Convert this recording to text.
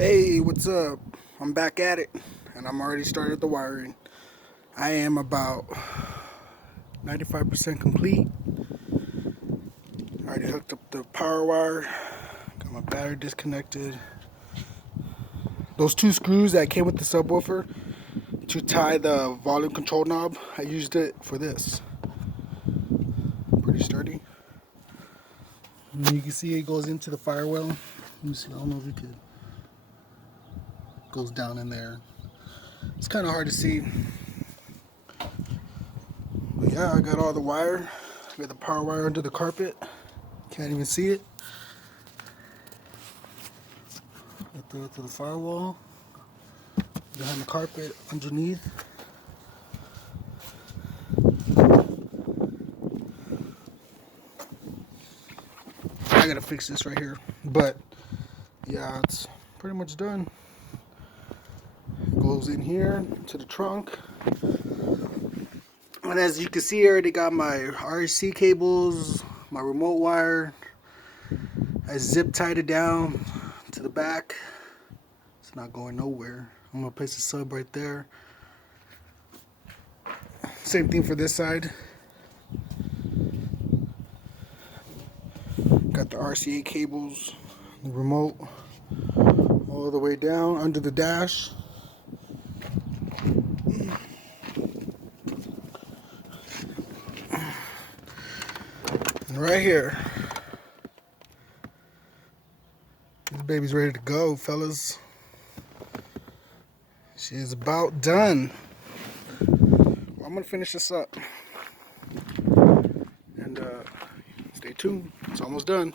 Hey, what's up? I'm back at it, and I'm already started the wiring. I am about 95% complete. I already hooked up the power wire, got my battery disconnected. Those two screws that came with the subwoofer to tie the volume control knob, I used it for this. Pretty sturdy. And you can see it goes into the firewall. Let me see, I don't know if you could. Goes down in there. It's kind of hard to see. But yeah, I got all the wire. I got the power wire under the carpet. Can't even see it. Got to the firewall. Behind the carpet, underneath. I gotta fix this right here. But yeah, it's pretty much done. It goes in here to the trunk. And as you can see, I already got my RC cables, my remote wire. I zip tied it down to the back. It's not going nowhere. I'm gonna place the sub right there. Same thing for this side. Got the RCA cables, the remote, all the way down under the dash. And right here, this baby's ready to go, fellas. She is about done. Well, I'm gonna finish this up. And stay tuned, it's almost done.